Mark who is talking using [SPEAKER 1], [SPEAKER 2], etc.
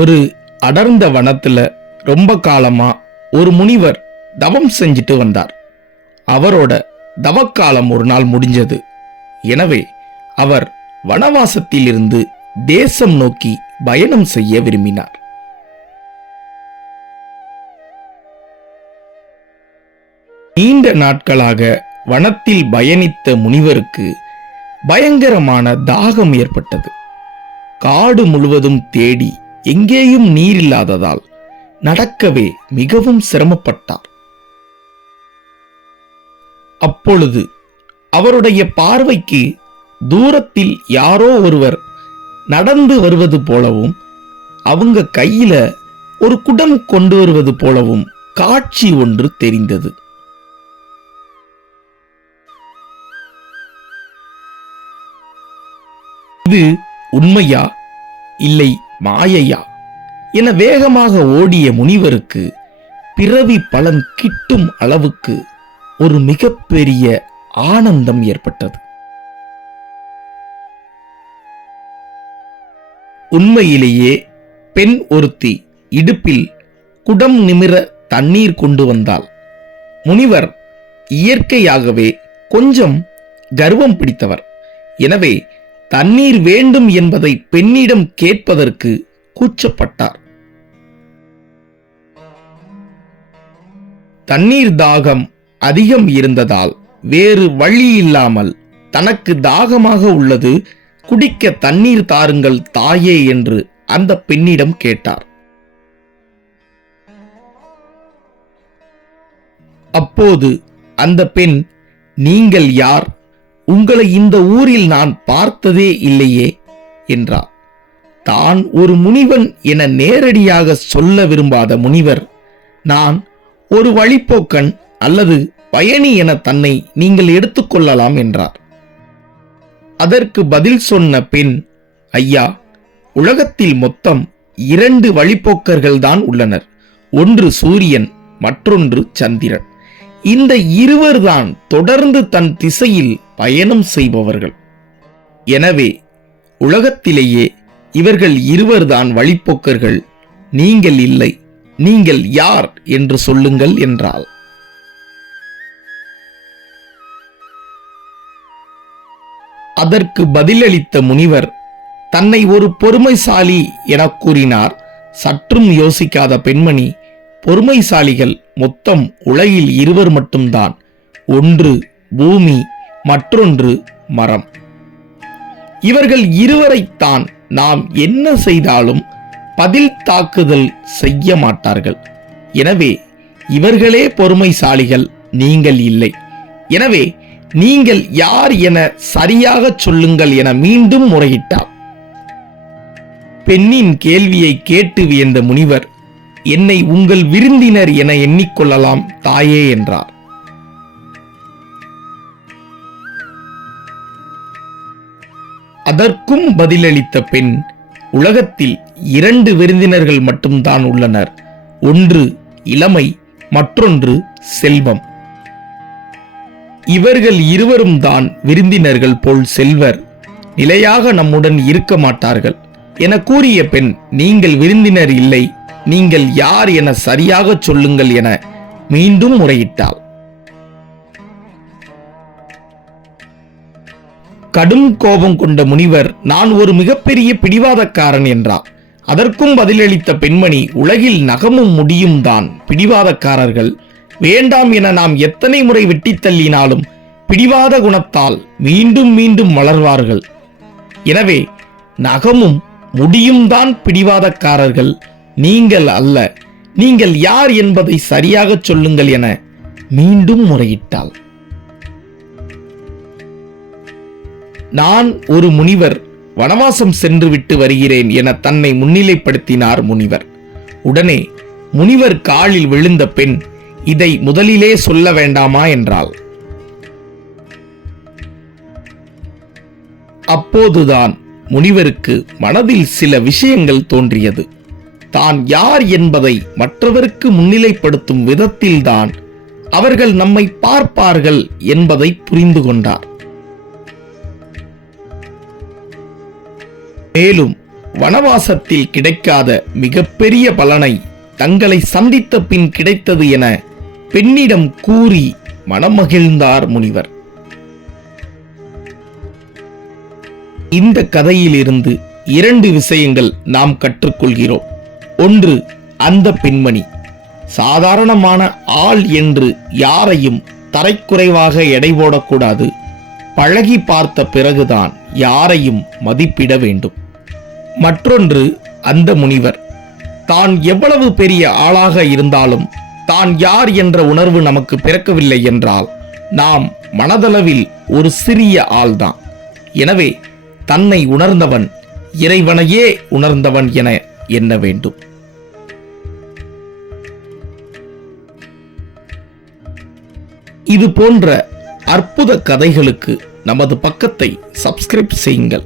[SPEAKER 1] ஒரு அடர்ந்த வனத்துல ரொம்ப காலமா ஒரு முனிவர் தவம் செஞ்சுட்டு வந்தார். அவரோட தவக்காலம் ஒரு நாள் முடிஞ்சது. எனவே அவர் வனவாசத்திலிருந்து தேசம் நோக்கி பயணம் செய்ய விரும்பினார். நீண்ட நாட்களாக வனத்தில் பயணித்த முனிவருக்கு பயங்கரமான தாகம் ஏற்பட்டது. காடு முழுவதும் தேடி எங்கேயும் நீர் இல்லாததால் நடக்கவே மிகவும் சிரமப்பட்டார். அப்பொழுது அவருடைய பார்வைக்கு தூரத்தில் யாரோ ஒருவர் நடந்து வருவது போலவும் அவங்க கையில ஒரு குடம் கொண்டு வருவது போலவும் காட்சி ஒன்று தெரிந்தது. இது உண்மையா? இல்லை மாயையா? என வேகமாக ஓடிய முனிவருக்கு பிறவி பலன் கிட்டும் அளவுக்கு ஒரு மிகப்பெரிய ஆனந்தம் ஏற்பட்டது. உண்மையிலேயே பெண் ஒருத்தி இடுப்பில் குடம் நிமிர தண்ணீர் கொண்டு வந்தாள். முனிவர் இயற்கையாகவே கொஞ்சம் கர்வம் பிடித்தவர். எனவே தண்ணீர் வேண்டும் என்பதை பெண்ணிடம் கேட்பதற்கு கூச்சப்பட்டார். தண்ணீர் தாகம் அதிகம் இருந்ததால் வேறு வழி இல்லாமல் தனக்கு தாகமாக உள்ளது குடிக்க தண்ணீர் தாருங்கள் தாயே என்று அந்த பெண்ணிடம் கேட்டார். அப்போது அந்த பெண் நீங்கள் யார்? உங்களை இந்த ஊரில் நான் பார்த்ததே இல்லையே என்றார். தான் ஒரு முனிவன் என நேரடியாக சொல்ல விரும்பாத முனிவர் நான் ஒரு வழிப்போக்கன் அல்லது பயணி என தன்னை நீங்கள் எடுத்துக்கொள்ளலாம் என்றார். அதற்கு பதில் சொன்ன பெண் ஐயா உலகத்தில் மொத்தம் இரண்டு வழிப்போக்கர்கள்தான் உள்ளனர் ஒன்று சூரியன் மற்றொன்று சந்திரன். இந்த இருவர்தான் தொடர்ந்து தன் திசையில் பயணம் செய்பவர்கள். எனவே உலகத்திலேயே இவர்கள் இருவர்தான் வழிப்போக்கர்கள். நீங்கள் இல்லை நீங்கள் யார் என்று சொல்லுங்கள் என்றால் அதற்கு பதிலளித்த முனிவர் தன்னை ஒரு பொறுமைசாலி எனக் கூறினார். சற்றும் யோசிக்காத பெண்மணி பொறுமைசாலிகள் மொத்தம் உலகில் இருவர் மட்டும்தான். ஒன்று பூமி மற்றொன்று மரம். இவர்கள் இருவரைத்தான் நாம் என்ன செய்தாலும் பதில் தாக்குதல் செய்ய மாட்டார்கள். எனவே இவர்களே பொறுமைசாலிகள் நீங்கள் இல்லை. எனவே நீங்கள் யார் என சரியாகச் சொல்லுங்கள் என மீண்டும் முறையிட்டார். பெண்ணின் கேள்வியை கேட்டு வியந்த முனிவர் என்னை உங்கள் விருந்தினர் என எண்ணிக்கொள்ளலாம் தாயே என்றார். அதற்கும் பதிலளித்த பெண் உலகத்தில் இரண்டு விருந்தினர்கள் மட்டும்தான் உள்ளனர். ஒன்று இளமை மற்றொன்று செல்வம். இவர்கள் இருவரும் தான் விருந்தினர்கள் போல் செல்வர். நிலையாக நம்முடன் இருக்க மாட்டார்கள். என கூறிய பெண் நீங்கள் விருந்தினர் இல்லை நீங்கள் யார் என சரியாக சொல்லுங்கள் என மீண்டும் முறையிட்டாள். கடும் கோபம் கொண்ட முனிவர் நான் ஒரு மிகப்பெரிய பிடிவாதக்காரன் என்றார். அதற்கும் பதிலளித்த பெண்மணி உலகில் நகமும் முடியும் தான் பிடிவாதக்காரர்கள். வேண்டாம் என நாம் எத்தனை முறை வெட்டித் தள்ளினாலும் பிடிவாத குணத்தால் மீண்டும் மீண்டும் வளர்வார்கள். எனவே நகமும் முடியும் தான் பிடிவாதக்காரர்கள். நீங்கள் அல்ல. நீங்கள் யார் என்பதை சரியாக சொல்லுங்கள் என மீண்டும் முறையிட்டாள். நான் ஒரு முனிவர் வனவாசம் சென்றுவிட்டு வருகிறேன் என தன்னை முன்னிலைப்படுத்தினார் முனிவர். உடனே முனிவர் காலில் விழுந்த பெண் இதை முதலிலே சொல்ல வேண்டாமா? என்றாள். அப்போதுதான் முனிவருக்கு மனதில் சில விஷயங்கள் தோன்றியது. தான் யார் என்பதை மற்றவருக்கு முன்னிலைப்படுத்தும் விதத்தில்தான் அவர்கள் நம்மை பார்ப்பார்கள் என்பதை புரிந்து கொண்டார். மேலும் வனவாசத்தில் கிடைக்காத மிகப்பெரிய பலனை தங்களை சந்தித்த பின் கிடைத்தது என பெண்ணிடம் கூறி மனமகிழ்ந்தார் முனிவர். இந்த கதையிலிருந்து இரண்டு விஷயங்கள் நாம் கற்றுக்கொள்கிறோம். ஒன்று அந்த பெண்மணி. சாதாரணமான ஆள் என்று யாரையும் தரைக்குறைவாக எடை போடக்கூடாது. பழகி பார்த்த பிறகுதான் யாரையும் மதிப்பிட வேண்டும். மற்றொன்று அந்த முனிவர். தான் எவ்வளவு பெரிய ஆளாக இருந்தாலும் தான் யார் என்ற உணர்வு நமக்கு பிறக்கவில்லை என்றால் நாம் மனதளவில் ஒரு சிறிய ஆள்தான். எனவே தன்னை உணர்ந்தவன் இறைவனையே உணர்ந்தவன் என எண்ண வேண்டும்? இது போன்ற அற்புத கதைகளுக்கு நமது பக்கத்தை சப்ஸ்கிரைப் செய்யுங்கள்.